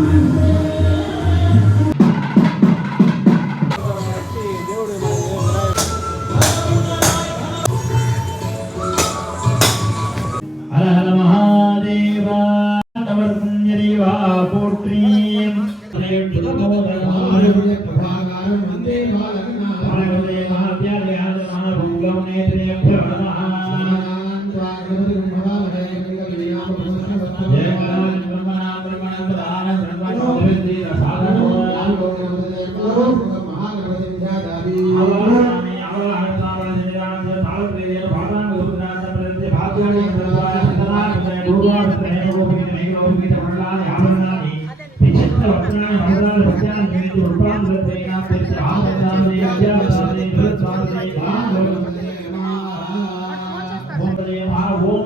ஓம்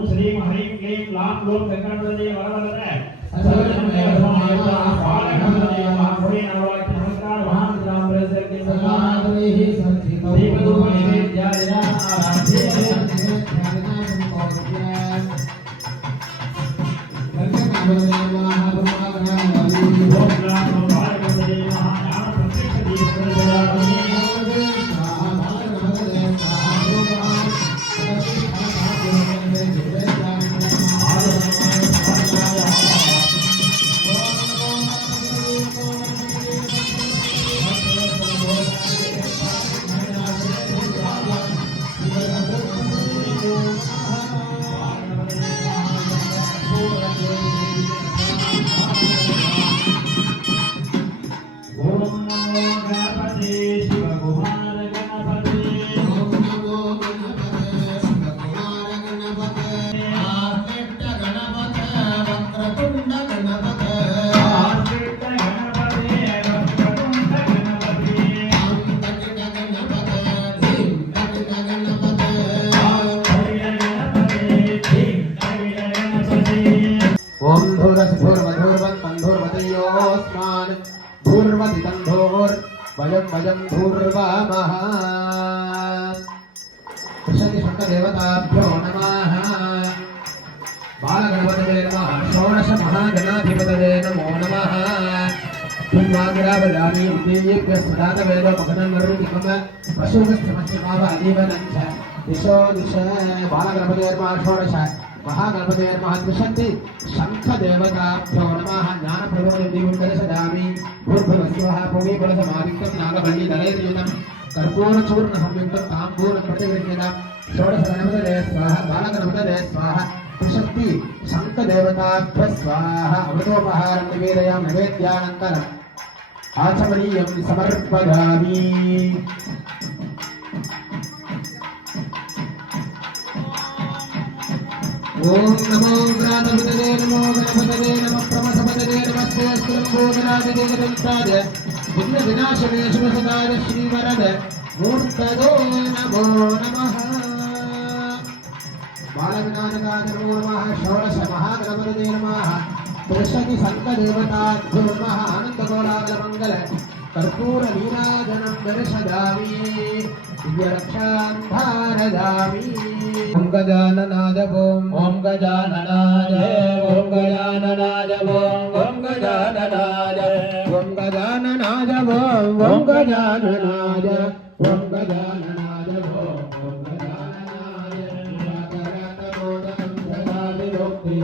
ஸ்ரீ ஹரி க்ளீம் லாம் லோம் வெங்கடபதி வரவரத वयं भूर्वामः कृष्णदेवताभ्यो नमः बालगणपतये नमः षोडश महागणाधिपतये नमो नमः वाग्रावजानी देव्येभ्यः सदातवेद मगनमरुदिकम पशुगस्थमस्यमावादीवनञ्च दिशो दिश बालगणपतये नमः षोडश महागणपतये नमः त्रिशक्ति शङ्खदेवताभ्यो नमः ज्ञानप्रबोधिनीं दर्शयामि भूर्भुवस्वः भूमिकुलसमाधिक्तं नागवल्लीदलैर्युतं कर्पूरचूर्णसंयुक्तं ताम्बूलं प्रतिगृह्यतां षोडशगणपतये स्वाहा बालगणपतये स्वाहा त्रिशक्ति शङ्खदेवताभ्यः स्वाहा अमृतोपहारं निवेदयामि नैवेद्यानन्तरम् आचमनीयं समर्पयामि ओम नमो गणपतये नमो गणपतये नमः प्रमथपतये नमस्ते स्त्रम्भोगरादिदेवदन्ताय विघ्न विनाशने शुभसदाय श्रीवरद मूर्तये नमो नमः बालविनायकाय नमो नमः षोडश महागणपतये नमः त्रिशक्ति शङ्खदेवताभ्यो नमः आनन्दगोलागलमङ्गल कर्पूर नीराजनं दर्शयामि दिव्यरक्षां धारयामि ओम गजाननाय ओम गजाननाय ओम गजाननाय ओम गजाननाय ओम गजाननाय ओम गजाननाय ओम गजाननाय ओम गजाननाय करतमोदकं सदा विमुक्ति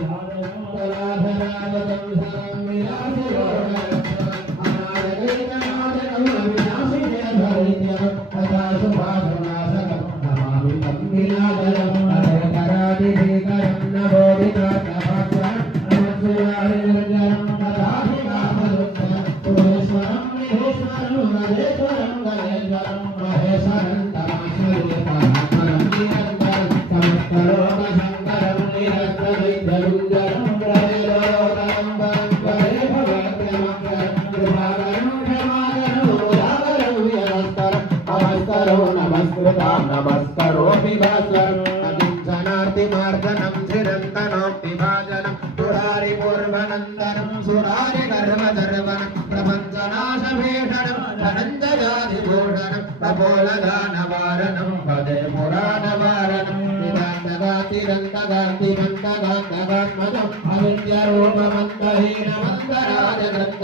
पराधरावतं सरं विराजयो नमस्करोमि भास्वरनार्तिमार्दनं चिरन्तनं विभाजनं सुरारि पूर्वनन्दनं सुरारि गर्भधर्मनं प्रपञ्चनाशभीषणं धनञ्जयादिभूषणं तपोलदानवारणं पदे पुराणवारणं निदान्तगातिरन्तगातिमन्तगान्तगात्मजम् अविद्यरूपमन्तहीनमन्तराजगन्त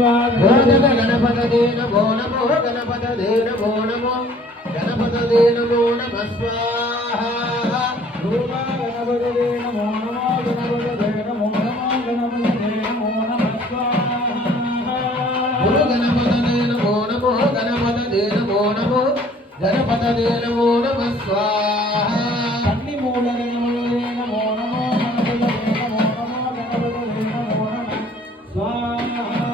గణపతదే నమో నమో గణపతదే నమో నమో గణపతదే నమో నమః స్వాహా గణపతదే నమో నమో గణపతదే నమో నమో గణపతదే నమో నమః స్వాహా గణపతదే నమో నమో గణపతదే నమో నమో గణపతదే నమో నమః స్వాహా కన్ని మూల గణపతదే నమో నమో గణపతదే నమో నమో గణపతదే నమో నమః స్వాహా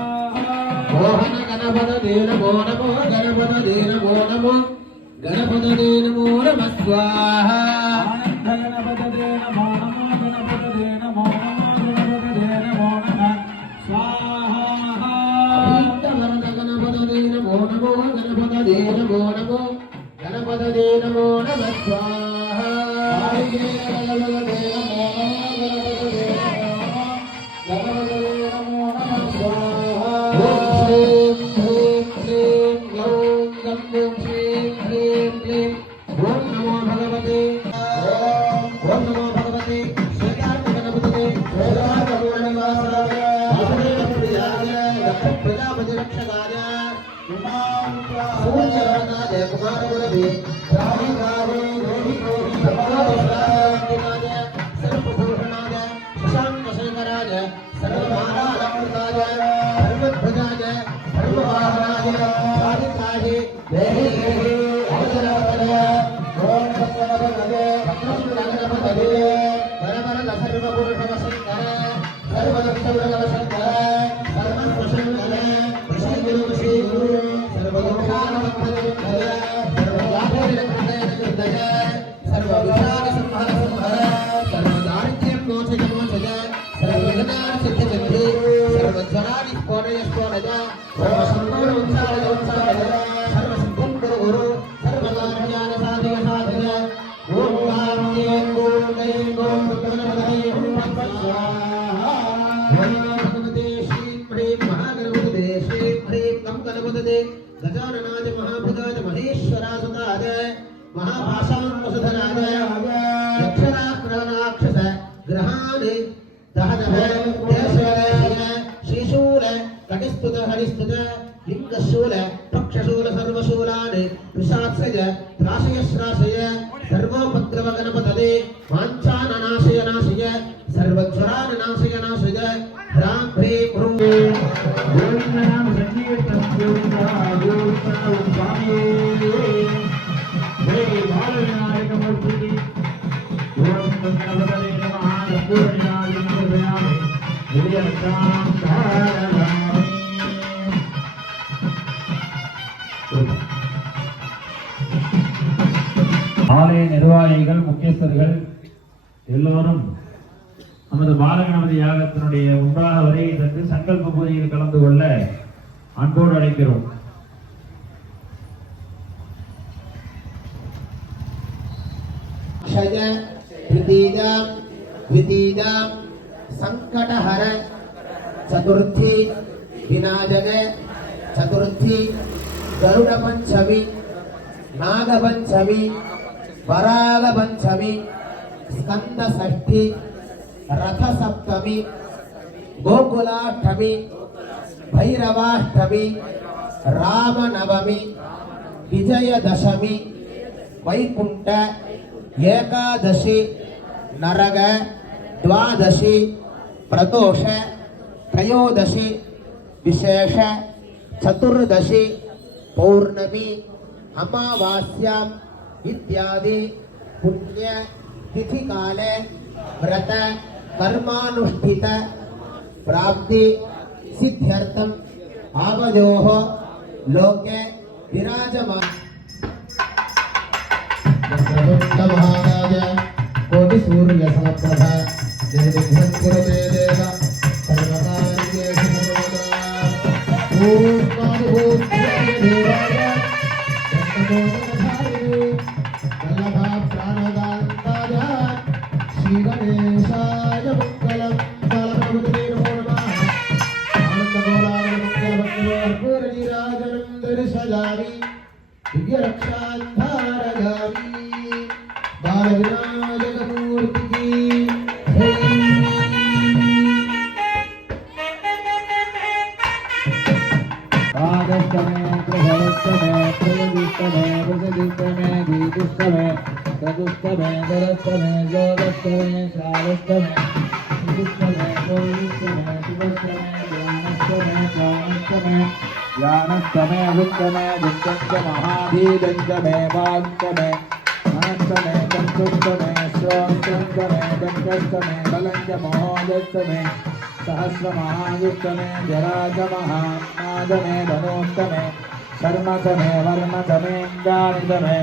మోహన గణపతదే నమో నమో గణపతదే నమో నమో గణపతదే నమో నమః స్వాహా ఆనంద గణపతదే నమో నమో గణపతదే నమో నమో గణపతదే నమో నమః స్వాహా వరద గణపతదే నమో నమో గణపతదే నమో నమో గణపతదే నమో నమః స్వాహా గణపతదే నమో నమో గణపతదే నమో నమః స్వాహా ఓం శ్రీం హ్రీం క్లీం గ్లౌం గం ఓం శ్రీం హ్రీం క్లీం ఓం నమో భగవతే ఓం నమో భగవతే శ్రీకాంత గణపతదే శ్రీకాంత గణపతదే ప్రజాపతి రక్షకాయ సూర్యవర్ణాయ కుమారగురవే రాహికావే రోహికోహి సర్వభూషణాయ సర్వభూషణాయ శశాంకశేఖరాయ సర్వమానాలమృతాయ సర్వధ్వజాయ సర్వవాహనాయ సాధికాయ దేహే దేహే అవసరవతయ ఓం సత్యవతయ భద్రసురగణపతయే వరవరద సర్వపురుషవశంకర సర్వదక్షవశంకర సర్వస్వశంకర శ్రీగురు శ్రీగురు సర్వదోషానవత్తయ సర్వవ్యాధేరకృతయ సర్వవిషాద సంహర సంహర సర్వదారిద్ర్యం మోచక మోచక సర్వవిఘ్నాన సిద్ధి సిద్ధి సర్వజ్వరాని స్ఫోటయ స్ఫోటయ సర్వసంపూర్ణ ఉత్సాహయ ఉత్సాహయ సర్వసిద్ధం గురు గురు సర్వకార్యాన సాధయ సాధయ ఓం కామ్యేం గోం దైం గోం గణపతయే స్వాహా భగవతే శ్రీం హ్రీం మహాగణపతదే శ్రీం హ్రీం గం గణపతదే గజాననాయ మహాభుజాయ మహేశ్వరాసుతాయ మహాభాషాంవసుధనాయ యక్షరాక్షస గ్రహాణి దహదహేశ్వరాయ శ్రీశూల కటిస్తుత హరిస్తుత లింగశూల పక్షశూల సర్వశూలాని పిశాత్సయ త్రాశయ శ్రాశయ సర్వోపద్రవ గణపతదే వాంఛాననాశయ నాశయ సర్వజ్వరాన నాశయ నాశయ హ్రాం హ్రీం హ్రూం గోవిందనామ సంకీర్తనం గోవింద గోవింద స్వామి జై బాలవినాయకమూర్తికి ఓం గణపతయే నమః గణపూర్ణాయ నమః విజయకాం ధారయామి ஆலய நிர்வாகிகள் முக்கியஸ்தர்கள் எல்லோரும் நமது பாலகணபதி யாகத்தினுடைய முன்பாக வருகை தந்து சங்கல்ப பூஜையில் கலந்து கொள்ள அன்போடு அழைக்கிறோம். क्षय तृतीया द्वितीया संकटहर चतुर्थी विनायक चतुर्थी गरुड़ पंचमी नाग पंचमी वराग पंचमी स्कंद षष्ठी रथ सप्तमी गोकुलाष्टमी भैरवाष्टमी रामनवमी विजयदशमी वैकुंठ एकादशी नरग द्वादशी प्रदोष त्रयोदशी विशेष चतुर्दशी पौर्णमी अमावास्याम इत्यादि पुण्य तिथि काले व्रत कर्मानुष्ठित प्राप्ति सिद्ध्यर्थम आवयोः लोके विराजमान महाराज कोटि सूर्य समप्रभ निर्विघ्नं कुरुते देव सर्वकार्येषु सर्वदा ओम देवाय दत्तमोदधारिणे वल्लभा प्राणदान्ताय श्री गणेशाय मंगलम बालप्रभुते नमो नमः आनन्दगोलाय मंगलमंगल पूर्णिराजनं दर्शयामि दिव्य रक्षाधारयामि बालविनायक मूर्ति की जय। भरतमे प्रयदिष्टमे वृषदिष्टमे गीतिष्टमे चतुष्टमे धरस्तमे जोगस्तमे शालस्तमे विष्टमे गोविष्टमे शिवस्तमे ज्ञानस्तमे प्राणस्तमे ज्ञानस्तमे वृत्तमे दुष्टञ्च महाधीदञ्चमे वाक्तमे मनस्तमे चतुष्टमे श्रोत्रञ्चमे दण्डस्तमे बलञ्च महोदस्तमे सहस्रमहायुक्तमे जराजमहानादमे धनोत्तमे शर्मसमे वर्मसमेन्द्रानिदमे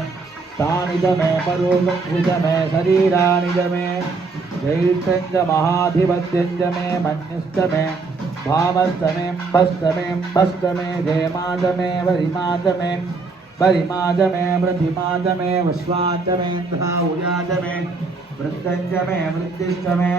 तानिदमे परोगृतमे शरीरानिदमे जैत्यञ्च महाधिपत्यञ्जमे मन्युस्तमे भावस्तमेऽम्बस्तमेऽम्बस्तमे जयमादमे वरिमादमे वरिमादमे वृद्धिमादमे विश्वाचमेन्द्रा उजादमे वृद्धञ्जमे वृद्धिष्टमे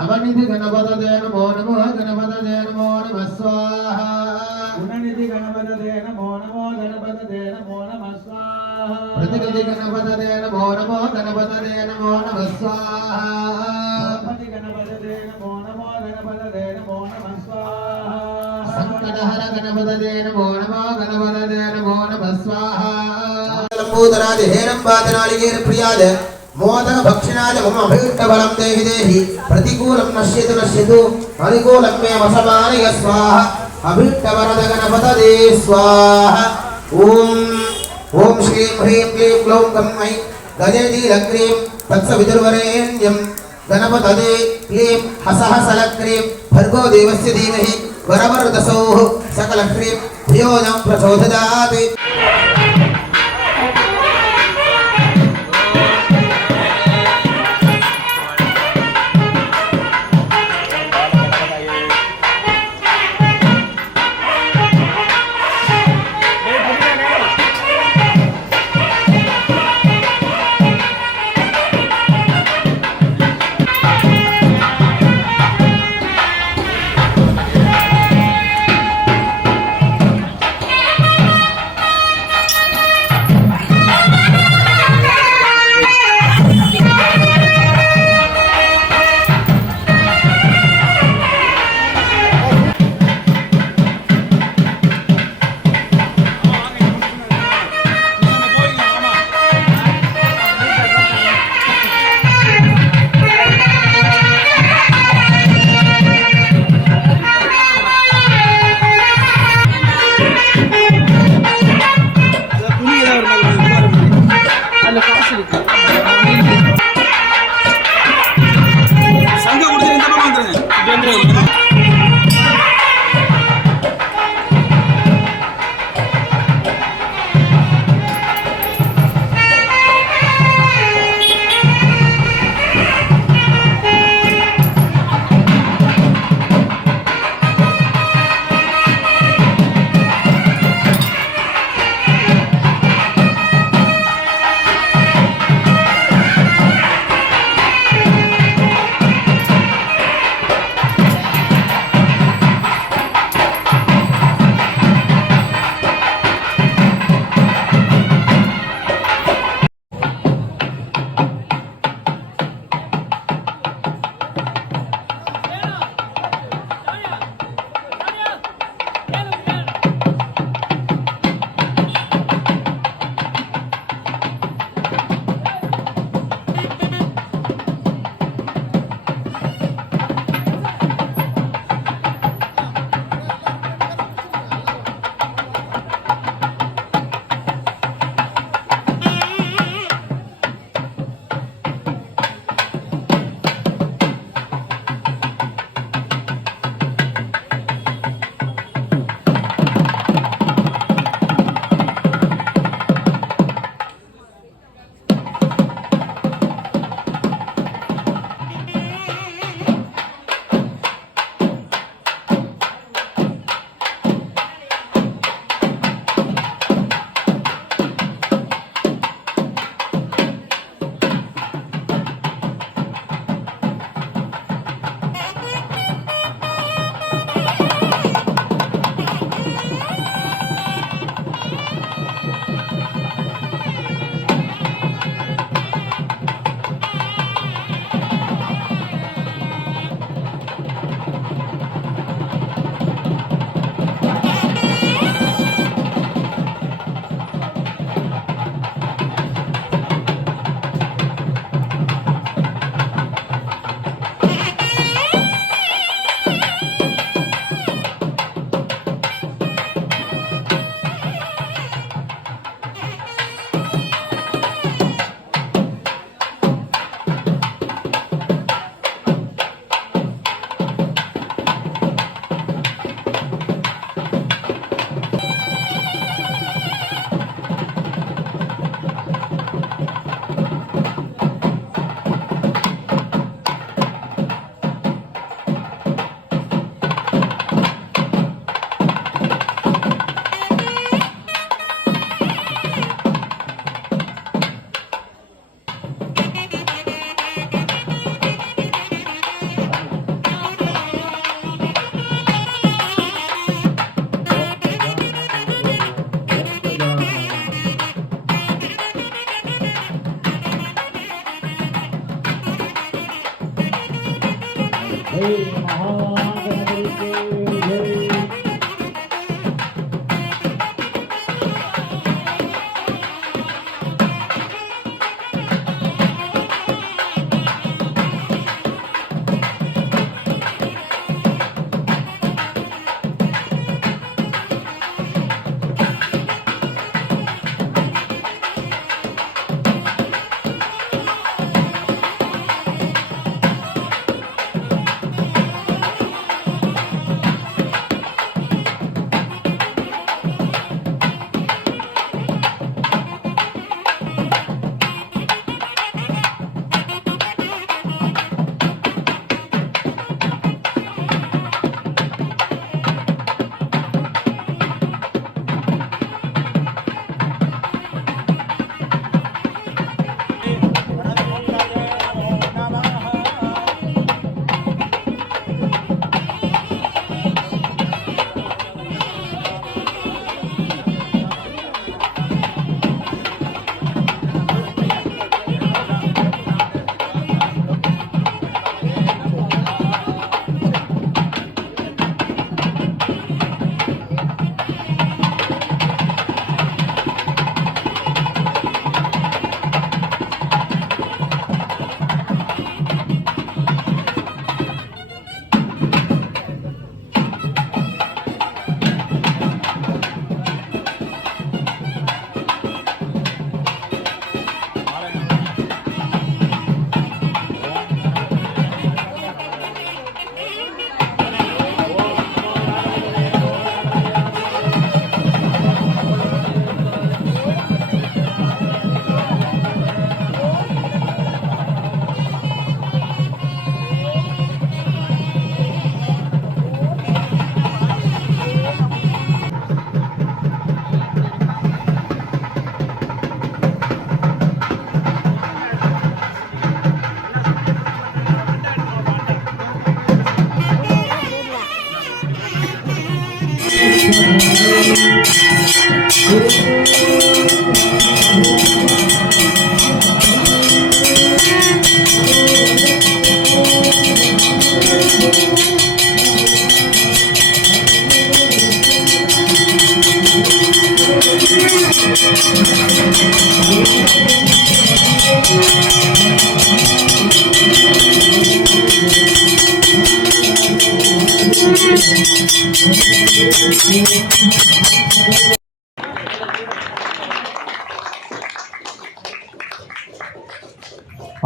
नवनिधि गणपतये नमो नमो गणपतये नमो नमः स्वाहा गुणनिधि गणपतये नमो नमो गणपतये नमो नमः स्वाहा प्रतिनिधि गणपतये नमो नमो गणपतये नमो नमः स्वाहा गणपति गणपतये नमो नमो गणपतये नमो नमः स्वाहा संकटहर गणपतये नमो नमो गणपतये नमो नमः स्वाहा लंबोदराज हेरंबादनालिगेर प्रियाद मोदक भक्षिणाय मम अभीष्टबलं देहि देहि प्रतिकूलं नश्यतु अनुकूलं मे वसमानय स्वाहा अभीष्टवरद गणपतये स्वाहा ॐ श्रीं ह्रीं क्लीं ग्लौं गं ऐं गजनीलक्रीं तत्सवितुर्वरेण्यं गणपतये क्लीं हसहसलक्रीं भर्गो देवस्य धीमहि वरवरदसौः सकलक्रीं धियो न प्रचोदयात्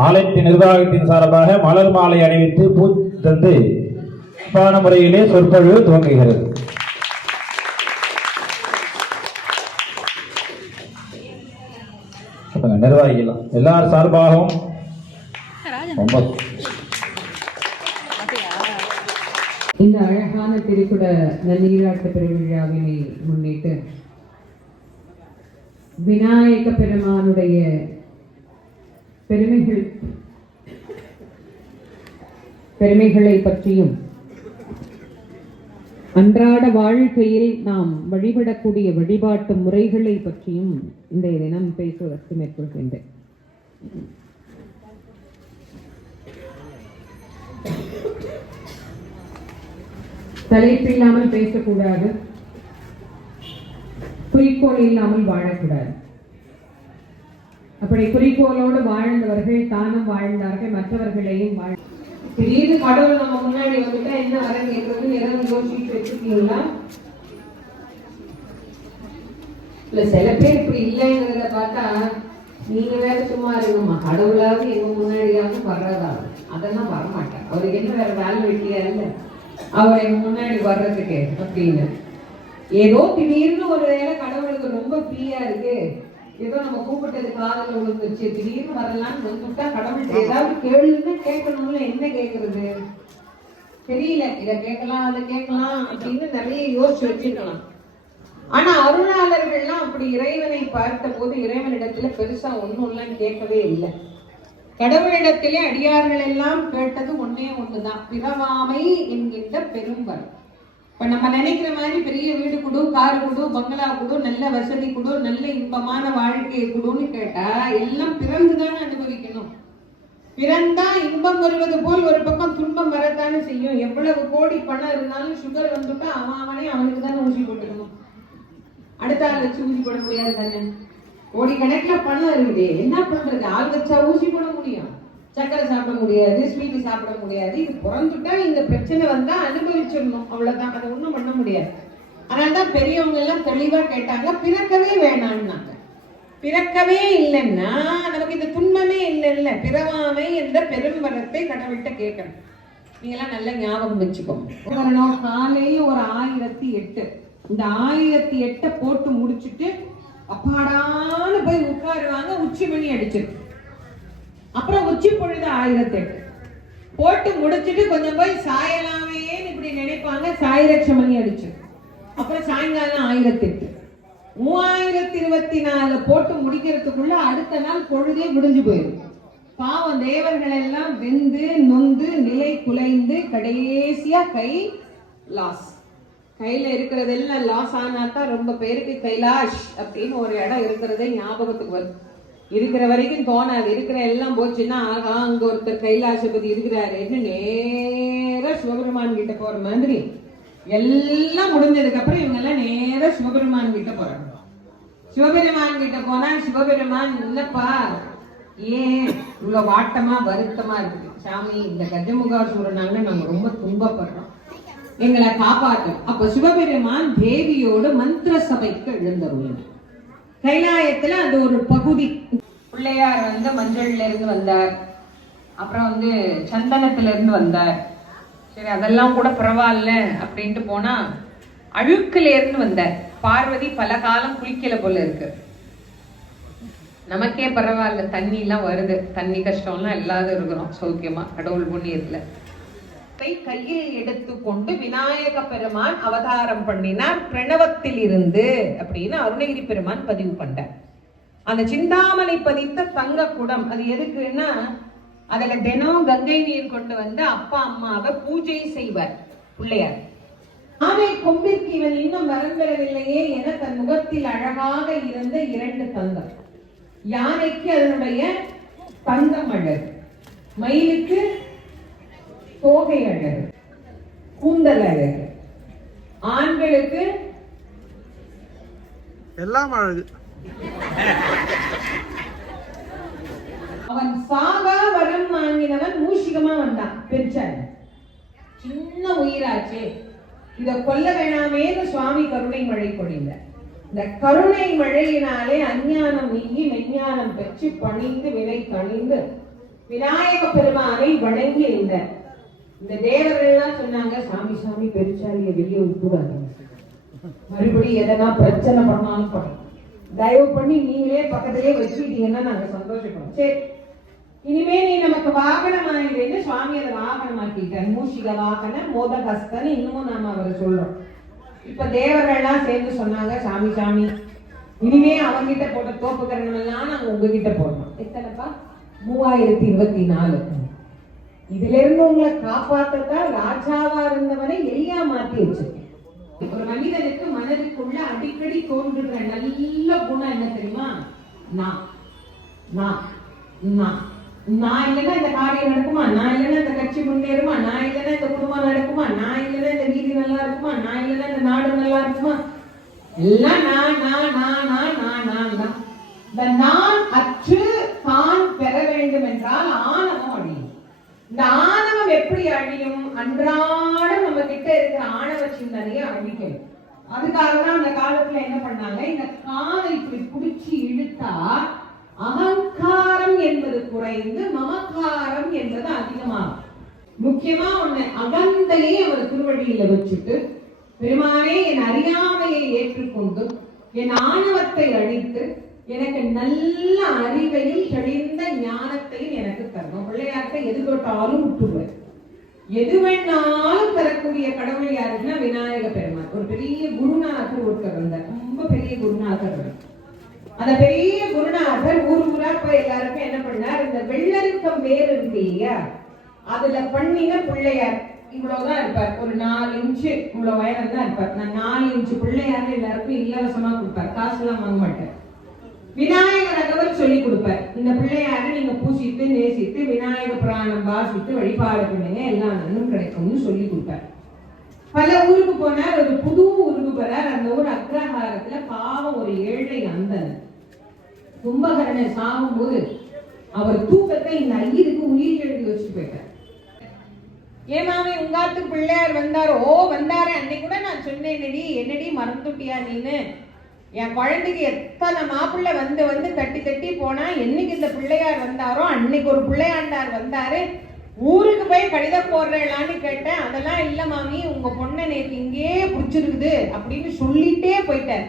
ஆலயத்தின் நிர்வாகத்தின் சார்பாக மலர் மாலை அணிவித்து பூ தந்து சிறப்பான முறையிலே சொற்பொழிவு துவங்குகிறது. நிர்வாகிகள் எல்லார் சார்பாகவும் ரொம்ப இந்த அழகான திரிகுட நன்னீராட்டு பெருவிழாவினை முன்னிட்டு விநாயக பெருமானுடைய பெருமைகளை பற்றியும் அன்றாட வாழ்க்கையில் நாம் வழிபடக்கூடிய வழிபாட்டு முறைகளை பற்றியும் இந்த தினம் பேசுவதற்கு மேற்கொள்கின்றேன். தலைப்பில்லாமல் பேசக்கூடாது, குறிக்கோள் இல்லாமல் வாழக்கூடாது. அப்படி குறிக்கோளோடு வாழ்ந்தவர்கள் தானும் வாழ்ந்தார்கள், மற்றவர்களையும் திடீர்னு கடவுள் நம்ம முன்னாடி வந்துட்டா என்ன வர கேட்கறது எதாவது யோசிச்சு வச்சுக்கீங்களா? இல்ல சில பேர் இப்படி இல்லைங்கிறத பார்த்தா நீங்க வேற சும்மா இருக்குமா, கடவுளாவது எங்க முன்னாடியாவது வர்றதா? அதெல்லாம் வரமாட்டேன். அவருக்கு என்ன வேற வேலை வெட்டியா இல்லை அவர் எங்க முன்னாடி வர்றதுக்கு அப்படின்னு. ஏதோ திடீர்னு ஒரு வேளை கடவுளுக்கு ரொம்ப ஃப்ரீயா இருக்கு, ஏதோ நம்ம கூப்பிட்டது காதல விழுந்துருச்சு, திடீர்னு வரலான்னு வந்துட்டா கடவுள் ஏதாவது கேளுன்னு கேட்கணும்ல. என்ன கேட்கறது தெரியல, இதை கேட்கலாம் அதை கேட்கலாம் அப்படின்னு நிறைய யோசிச்சு வச்சிருக்கலாம். ஆனா அருளாளர்கள்லாம் அப்படி இறைவனை பார்த்த போது இறைவனிடத்துல பெருசா ஒண்ணும் கேட்கவே இல்லை. கடவுளிடத்திலே அடியார்கள் எல்லாம் கேட்டது ஒன்னே ஒண்ணுதான், பிறவாமை என்கின்ற பெரும்பல். இப்ப நம்ம நினைக்கிற மாதிரி பெரிய வீடு கொடு, காரு கொடு, பங்களா கொடு, நல்ல வசதி கொடு, நல்ல இன்பமான வாழ்க்கையை கொடுன்னு கேட்டா எல்லாம் பிறந்துதானே அனுபவிக்கணும். பிறந்தா இன்பம் வருவது போல் ஒரு பக்கம் துன்பம் வரத்தானே செய்யும். எவ்வளவு கோடி பணம் இருந்தாலும் சுகர் வந்துட்டா அவனே அவனுக்கு தானே ஊசி போட்டுக்கணும், அடுத்த ஆள் வச்சு ஊசி போட முடியாது தானே. கோடிக்கணக்கில பணம் இருக்குது, என்ன பண்றது? ஆள் வச்சா ஊசி போட முடியும், சக்கரை சாப்பிட முடியாது, ஸ்வீட்டு சாப்பிட முடியாது. இது பிறந்துட்டா இந்த பிரச்சனை வந்தா அனுபவிச்சிடணும், அவ்வளவுதான், அதை ஒண்ணும் பண்ண முடியாது. அதனால்தான் பெரியவங்க எல்லாம் தெளிவா கேட்டாங்க, பிறக்கவே வேணாம்னாங்க. பிறக்கவே இல்லைன்னா நமக்கு இந்த துன்பமே இல்லை. பிறவாமை என்ற பெரும்பரத்தை கடவுள்கிட்ட கேட்கணும். நீங்கெல்லாம் நல்ல ஞாபகம் வச்சுக்கோங்க. காலையில ஒரு 1008, இந்த 1008 போட்டு முடிச்சுட்டு அப்பாடான்னு போய் உட்காருவாங்க. உச்சி மணி அடிச்சிருக்கு. அப்புறம் உச்சி பொழுது 1008 போட்டு முடிச்சுட்டு கொஞ்சம் போய் சாயலாமேன்னு இப்படி நினைப்பாங்க. சாயரட்ச மணி அடிச்சு அப்புறம் சாயங்காலம் 1008 3024 போட்டு முடிக்கிறதுக்குள்ள அடுத்த நாள் பொழுதே முடிஞ்சு போயிடும். பாவம் தேவர்கள் எல்லாம் வெந்து நொந்து நிலை குலைந்து கடைசியா கை லாஸ். கையில இருக்கிறதெல்லாம் லாஸ் ஆனாதான் ரொம்ப பேருக்கு கைலாஷ் அப்படின்னு ஒரு இடம் இருக்கிறதே ஞாபகத்துக்கு வரும். இருக்கிற வரைக்கும் தோணாது, இருக்கிற எல்லாம் போச்சுன்னா ஆகா அங்க ஒருத்தர் கைலாசபதி இருக்கிறாரு நேர சிவபெருமான் கிட்ட போற மாதிரி. எல்லாம் முடிஞ்சதுக்கு அப்புறம் இவங்க எல்லாம் நேர சிவபெருமான் கிட்ட போறாங்க. சிவபெருமான் கிட்ட போனா சிவபெருமான் இல்லப்பா ஏன் இவ்வளவு வாட்டமா வருத்தமா இருக்கு சாமி, இந்த கஜமுகாசூரனால நாங்க ரொம்ப துன்பப்படுறோம், எங்களை காப்பாற்றும். அப்ப சிவபெருமான் தேவியோடு மந்திர சபைக்கு எழுந்தருள். கைலாயத்துல அது ஒரு பகுதி. பிள்ளையார் மஞ்சள்ல இருந்து வந்தார், அப்புறம் சந்தனத்துல இருந்து வந்தார். சரி அதெல்லாம் கூட பரவாயில்ல அப்படின்ட்டு போனா அழுக்குல இருந்து வந்தார். பார்வதி பல காலம் குளிக்கல போல இருக்கு. நமக்கே பரவாயில்ல, தண்ணி எல்லாம் வருது, தண்ணி கஷ்டம்லாம் எல்லாரும் இருக்கிறோம் சௌக்கியமா கடவுள் புண்ணியத்துல. கையில் எடுத்துக்கொண்டு விநாயக பெருமான் அவதாரம் பண்ணினார் பிரணவத்தில் இருந்து அப்படின்னு அருணகிரி பெருமான் பதிவு பண்ணார். அந்த சிந்தாமணி பதித்த தங்க குடம் அது எதுக்குன்னா அதுல தினம் கங்கை நீர் கொண்டு வந்து அப்பா அம்மாவை பூஜை செய்வார் பிள்ளையார். ஆனை கொம்பிற்கு இவன் இன்னும் வரம் பெறவில்லையே என தன் முகத்தில் அழகாக இருந்த 2 தங்கம். யானைக்கு அதனுடைய தங்கம் அழகு, மயிலுக்கு தோகை அழகு, கூந்தல் அழகு, ஆண்களுக்கு எல்லாம் அழகு, அவன் சாகா வரம் வாங்கினவன் மூஷிகமா வந்தான். பெருச்சான் சின்ன உயிராச்சு, இத கொல்ல வேணாமேன்னு சுவாமி கருணை மழை பொழிந்தார். இந்த கருணை மழையினாலே அஞ்ஞானம் நீங்கி மெஞ்ஞானம் பெற்று பணிந்து வினை கணிந்து விநாயக பெருமானை வணங்கி எழுந்தார். இந்த தேவர்கள்லாம் சொன்னாங்க, சாமி சாமி பெருச்சாலிய வெளியே விட்டுடாங்க, மறுபடியும் எதனா பிரச்சனை பண்ணாலும் படும், தயவு பண்ணி நீங்களே பக்கத்திலே வச்சுக்கிட்டீங்கன்னா நாங்க சந்தோஷப்படுவோம். சரி, இனிமே நீ நமக்கு வாகனம் ஆகிடுன்னு சுவாமி அதை வாகனமாக்கிட்டார். மூஷிக வாகன மோதகஸ்தன் இன்னமும் நாம அவரை சொல்றோம். இப்ப தேவர்கள்லாம் சேர்ந்து சொன்னாங்க, சாமி சாமி இனிமே அவங்கிட்ட போட்ட தோப்புக்கரணம் எல்லாம் நாங்க உங்ககிட்ட போடுறோம். எத்தனைப்பா? 3024. இதுல இருந்து உங்களை காப்பாற்றத்தான் ராஜாவா இருந்தவனை எலியா மாத்தி வச்சிருக்கேன். ஒரு மனிதனுக்கு மனதுக்குள்ள அடிக்கடி தோன்றுகிற நல்ல குணம் என்ன தெரியுமா? நான் நான் நான் நான் இல்லைன்னா இந்த காரியம் நடக்குமா, நான் இல்லைன்னா இந்த கட்சி முன்னேறுமா, நான் இல்லைன்னா இந்த குடும்பம் நடக்குமா, நான் இல்லைன்னா இந்த வீதி நல்லா இருக்குமா, நான் இல்லைன்னா இந்த நாடு நல்லா இருக்குமா, எல்லாம் நான் நான் நான் நான் நான் நான் தான். இந்த நான் அற்று தான் பெற வேண்டும் என்றால் ஆணவம் அழியும். இந்த ஆணவம் எப்படி அழியும்? அன்றாடம் நம்ம கிட்ட இருக்கிற ஆணவ சிந்தனையை அழிக்கணும். அதுக்காக தான் அந்த காலத்துல என்ன பண்ணாங்க, இந்த காதை இப்படி பிடிச்சி இழுத்தா அகங்காரம் என்பது குறைந்து மமகாரம் என்பது அதிகமாகும். முக்கியமா ஒண்ணு, அகந்தையை அவர் திருவடியில வச்சுட்டு, பெருமானே என் அறியாமையை ஏற்றுக்கொண்டு என் ஆணவத்தை அழித்து எனக்கு நல்ல அறிவையும் தெளிந்த ஞானத்தையும் எனக்கு தரணும். பிள்ளையார்ட்ட எது தொட்டாலும் விட்டுருவேன். எது வேணாலும் தரக்கூடிய கடவுள் யாருன்னா விநாயக பெருமான். ஒரு பெரிய குருநாதர் ஒருத்தர் வந்தார், ரொம்ப பெரிய குருநாதர். அந்த பெரிய குருநாதர் ஊரா போய் எல்லாருக்கும் என்ன பண்ணார், இந்த வெள்ளரிக்கம் வேர் இருக்கு இல்லையா, அதுல பண்ணின பிள்ளையார் இவ்வளவுதான் இருப்பார், ஒரு 4 இன்ச்சு இவ்வளவு உயரம் தான் இருப்பார். நான் 4 இன்ச்சு பிள்ளையார் எல்லாருக்கும் இலவசமா கொடுப்பார், காசுலாம் வாங்க மாட்டார். விநாயகர் அகவல் சொல்லி கொடுப்பார். இந்த பிள்ளையார நீங்க பூசித்து நேசித்து விநாயக புராணம் வாசித்து வழிபாடு பண்ணுங்க, எல்லா நன்னும் கிடைக்கும்னு சொல்லி கொடுப்பார். பல ஊருக்கு போனார், ஒரு புது ஊருக்கு போறார். அந்த ஊர் அக்ரஹாரத்துல பாவம் ஒரு ஏழை அந்தன் கும்பகர்ணன் சாகும் போது அவர் தூக்கத்தை இந்த ஐயருக்கு உயிர் எழுதி வச்சுட்டு போயிட்டார். ஏமாமே உங்காத்துக்கு பிள்ளையார் வந்தாரோ? வந்தாரு, அன்னைக்கு கூட நான் சொன்னேன், என்னடி மறந்துட்டியா நீன்னு? என் குழந்தைக்கு எத்தனை மாப்பிள்ளை வந்து வந்து தட்டி தட்டி போனா, என்னைக்கு இந்த பிள்ளையார் வந்தாரோ அன்னைக்கு ஒரு பிள்ளையாண்டார் வந்தாரு, ஊருக்கு போய் கடிதம் போடுறேளான்னு கேட்டேன். அதெல்லாம் இல்ல மாமி, உங்க பொண்ணை நேற்று இங்கே பிடிச்சிருக்குது அப்படின்னு சொல்லிட்டே போயிட்டார்.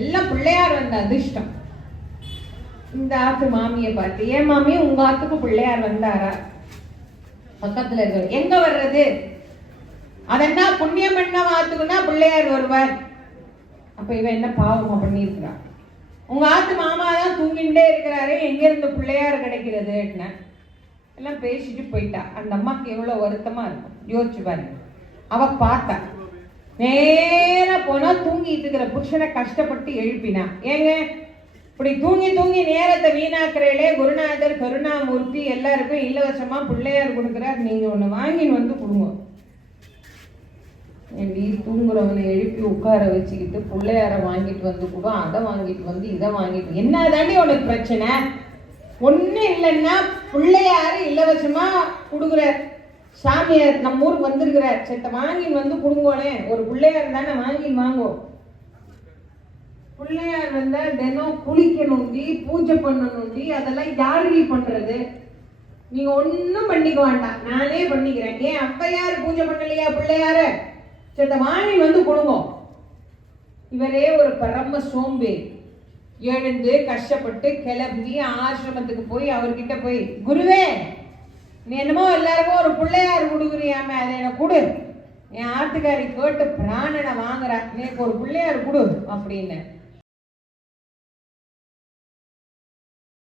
எல்லாம் பிள்ளையார் வந்த அதிர்ஷ்டம். இந்த ஆத்து மாமியை பார்த்து, ஏன் மாமி உங்க ஆத்துக்கு பிள்ளையார் வந்தாரா? பக்கத்துல இருக்க, எங்க வர்றது? அதென்னா புண்ணியம் பண்ண ஆத்துக்குன்னா பிள்ளையார் வருவார். அப்ப இவன் என்ன பாவமா பண்ணியிருக்கிறான்? உங்க ஆத்து மாமா தான் தூங்கிட்டே இருக்கிறாரு, எங்க இருந்து பிள்ளையார் கிடைக்கிறது? எல்லாம் பேசிட்டு போயிட்டா. அந்த அம்மாக்கு எவ்வளவு வருத்தமா இருக்கும் யோசிச்சு பாருங்க. அவ பார்த்தா, நேர போனா தூங்கிட்டு இருக்கிற புருஷனை கஷ்டப்பட்டு எழுப்பினா. ஏங்க இப்படி தூங்கி தூங்கி நேரத்தை வீணாக்குறீங்களே, குருநாதர் கருணாமூர்த்தி எல்லாருக்கும் இலவசமா பிள்ளையார் கொடுக்குறார், நீங்க ஒண்ணு வாங்கின்னு வந்து கொடுங்க. தூங்குறவனை எழுப்பி உட்கார வச்சுக்கிட்டு பிள்ளையார வாங்கிட்டு வந்து கூட, அதை வாங்கிட்டு வந்து இதை வாங்கிட்டு, என்ன தாண்டி உனக்கு பிரச்சனை? ஒண்ணு இல்லைன்னா பிள்ளையாரு இலவசமா கொடுக்குறார், சாமியார் நம்ம ஊருக்கு வந்திருக்கிறார், செத்த வாங்கின்னு வந்து கொடுங்கோனே. ஒரு பிள்ளையார் தானே வாங்கின்னு வாங்கோ. பிள்ளையார் வந்தா தினம் குளிக்கணுண்டி, பூஜை பண்ணணுண்டி, அதெல்லாம் யாரு பண்றது? நீங்க ஒன்னும் பண்ணிக்க வேண்டாம், நானே பண்ணிக்கிறேன். ஏன் அப்பையாரு பூஜை பண்ணலையா பிள்ளையார? செத்த வாங்கி வந்து கொடுங்க. இவரே ஒரு பரம சோம்பேறி. எழுந்து கஷ்டப்பட்டு கிளம்பி ஆசிரமத்துக்கு போய் அவர்கிட்ட போய், குருவே நீ என்னமோ எல்லாருக்கும் ஒரு பிள்ளையார் கொடுக்குறியாம, அதை எனக்கு கொடு. என் ஆத்துக்காரி கேட்டு பிராணனை வாங்குறா, எனக்கு ஒரு பிள்ளையார் கொடு அப்படின்னு.